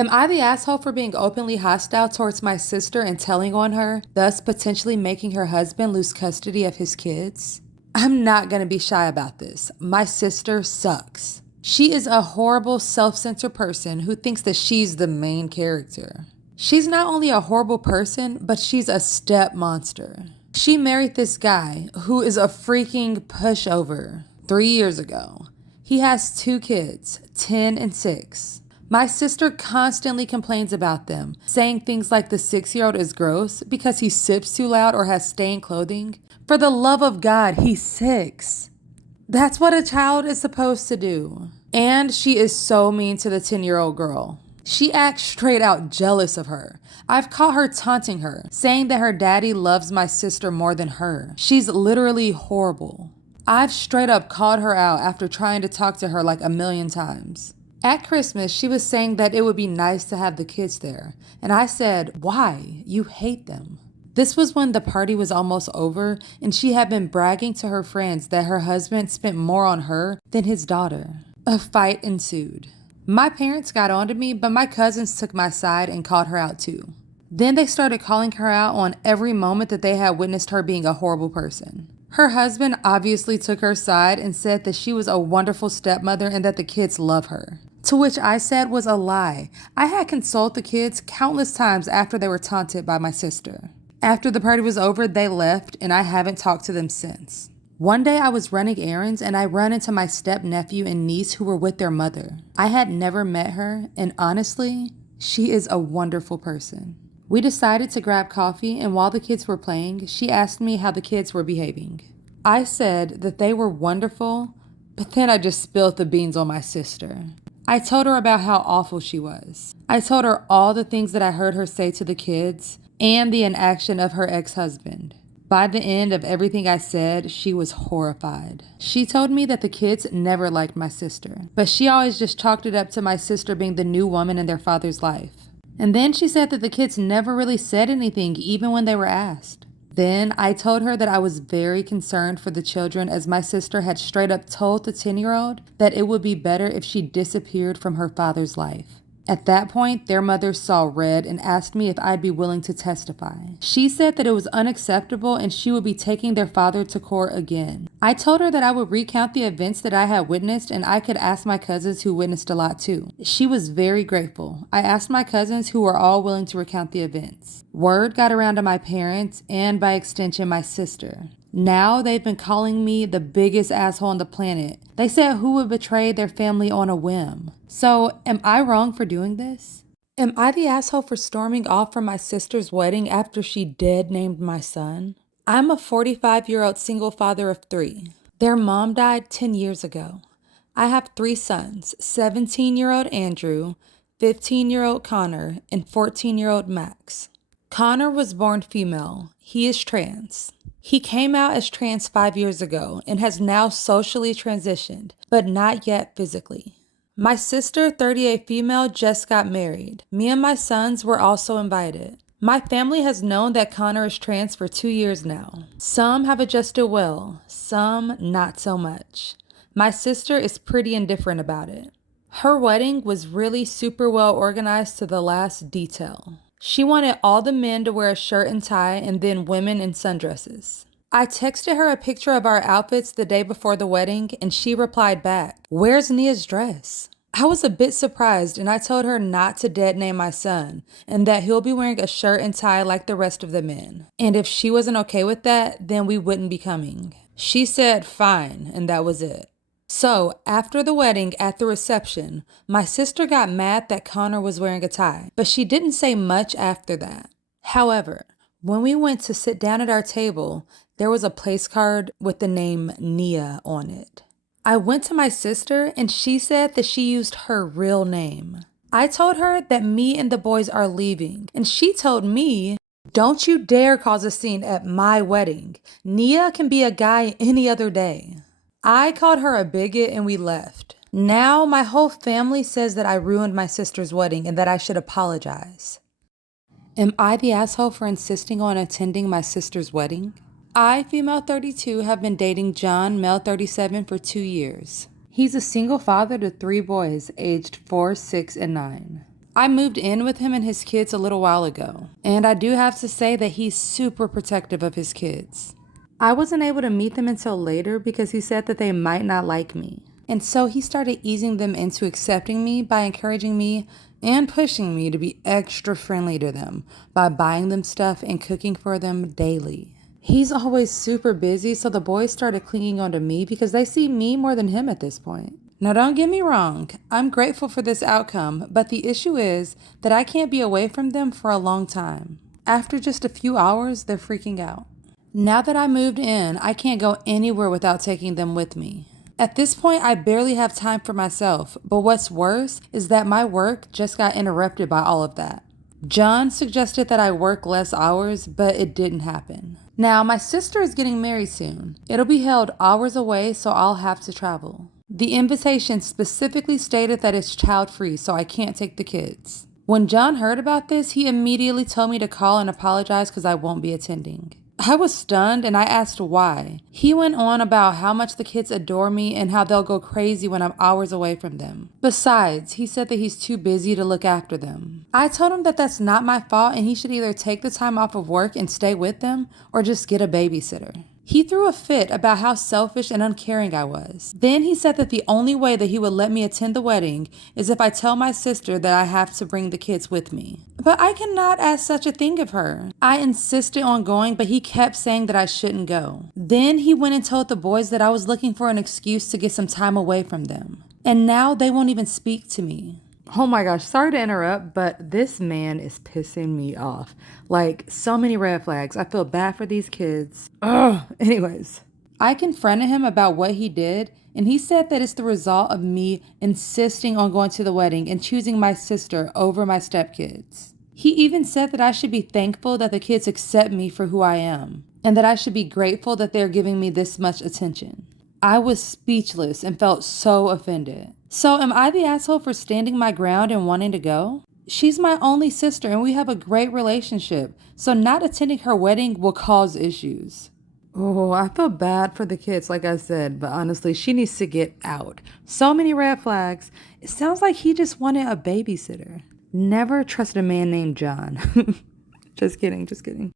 Am I the asshole for being openly hostile towards my sister and telling on her, thus potentially making her husband lose custody of his kids? I'm not gonna be shy about this. My sister sucks. She is a horrible, self-centered person who thinks that she's the main character. She's not only a horrible person, but she's a step monster. She married this guy who is a freaking pushover 3 years ago. He has 2 kids, 10 and 6. My sister constantly complains about them, saying things like the 6-year-old is gross because he sips too loud or has stained clothing. For the love of God, he's 6. That's what a child is supposed to do. And she is so mean to the 10-year-old girl. She acts straight out jealous of her. I've caught her taunting her, saying that her daddy loves my sister more than her. She's literally horrible. I've straight up called her out after trying to talk to her like a million times. At Christmas, she was saying that it would be nice to have the kids there. And I said, why? You hate them. This was when the party was almost over and she had been bragging to her friends that her husband spent more on her than his daughter. A fight ensued. My parents got on to me, but my cousins took my side and called her out too. Then they started calling her out on every moment that they had witnessed her being a horrible person. Her husband obviously took her side and said that she was a wonderful stepmother and that the kids love her. To which I said was a lie. I had consoled the kids countless times after they were taunted by my sister. After the party was over, they left and I haven't talked to them since. One day I was running errands and I ran into my step-nephew and niece who were with their mother. I had never met her and honestly, she is a wonderful person. We decided to grab coffee and while the kids were playing, she asked me how the kids were behaving. I said that they were wonderful, but then I just spilled the beans on my sister. I told her about how awful she was. I told her all the things that I heard her say to the kids and the inaction of her ex-husband. By the end of everything I said, she was horrified. She told me that the kids never liked my sister, but she always just chalked it up to my sister being the new woman in their father's life. And then she said that the kids never really said anything even when they were asked. Then I told her that I was very concerned for the children as my sister had straight up told the 10-year-old that it would be better if she disappeared from her father's life. At that point, their mother saw red and asked me if I'd be willing to testify. She said that it was unacceptable and she would be taking their father to court again. I told her that I would recount the events that I had witnessed and I could ask my cousins who witnessed a lot too. She was very grateful. I asked my cousins who were all willing to recount the events. Word got around to my parents and by extension my sister. Now they've been calling me the biggest asshole on the planet. They said who would betray their family on a whim. So, am I wrong for doing this? Am I the asshole for storming off from my sister's wedding after she dead named my son? I'm a 45-year-old single father of 3. Their mom died 10 years ago. I have 3 sons, 17-year-old Andrew, 15-year-old Connor, and 14-year-old Max. Connor was born female. He is trans. He came out as trans 5 years ago and has now socially transitioned, but not yet physically. My sister, 38 female, just got married. Me and my sons were also invited. My family has known that Connor is trans for 2 years now. Some have adjusted well, some not so much. My sister is pretty indifferent about it. Her wedding was really super well organized to the last detail. She wanted all the men to wear a shirt and tie and then women in sundresses. I texted her a picture of our outfits the day before the wedding and she replied back, "Where's Nia's dress?" I was a bit surprised and I told her not to dead name my son and that he'll be wearing a shirt and tie like the rest of the men. And if she wasn't okay with that, then we wouldn't be coming. She said fine and that was it. So, after the wedding at the reception, my sister got mad that Connor was wearing a tie, but she didn't say much after that. However, when we went to sit down at our table, there was a place card with the name Nia on it. I went to my sister and she said that she used her real name. I told her that me and the boys are leaving, and she told me, "Don't you dare cause a scene at my wedding. Nia can be a guy any other day." I called her a bigot and we left. Now my whole family says that I ruined my sister's wedding and that I should apologize. Am I the asshole for insisting on attending my sister's wedding? I, female 32, have been dating John, male 37, for 2 years. He's a single father to 3 boys aged 4, 6, and 9. I moved in with him and his kids a little while ago, and I do have to say that he's super protective of his kids. I wasn't able to meet them until later because he said that they might not like me. And so he started easing them into accepting me by encouraging me and pushing me to be extra friendly to them by buying them stuff and cooking for them daily. He's always super busy, so the boys started clinging onto me because they see me more than him at this point. Now, don't get me wrong, I'm grateful for this outcome, but the issue is that I can't be away from them for a long time. After just a few hours, they're freaking out. Now that I moved in, I can't go anywhere without taking them with me. At this point, I barely have time for myself, but what's worse is that my work just got interrupted by all of that. John suggested that I work less hours, but it didn't happen. Now, my sister is getting married soon. It'll be held hours away, so I'll have to travel. The invitation specifically stated that it's child-free, so I can't take the kids. When John heard about this, he immediately told me to call and apologize because I won't be attending. I was stunned and I asked why. He went on about how much the kids adore me and how they'll go crazy when I'm hours away from them. Besides, he said that he's too busy to look after them. I told him that that's not my fault and he should either take the time off of work and stay with them or just get a babysitter. He threw a fit about how selfish and uncaring I was. Then he said that the only way that he would let me attend the wedding is if I tell my sister that I have to bring the kids with me. But I cannot ask such a thing of her. I insisted on going, but he kept saying that I shouldn't go. Then he went and told the boys that I was looking for an excuse to get some time away from them. And now they won't even speak to me. Oh my gosh, sorry to interrupt, but this man is pissing me off. Like, so many red flags. I feel bad for these kids. Ugh. Anyways, I confronted him about what he did, and he said that it's the result of me insisting on going to the wedding and choosing my sister over my stepkids. He even said that I should be thankful that the kids accept me for who I am, and that I should be grateful that they're giving me this much attention. I was speechless and felt so offended. So am I the asshole for standing my ground and wanting to go? She's my only sister and we have a great relationship, so not attending her wedding will cause issues. Oh, I feel bad for the kids, like I said, but honestly, she needs to get out. So many red flags. It sounds like he just wanted a babysitter. Never trusted a man named John. Just kidding.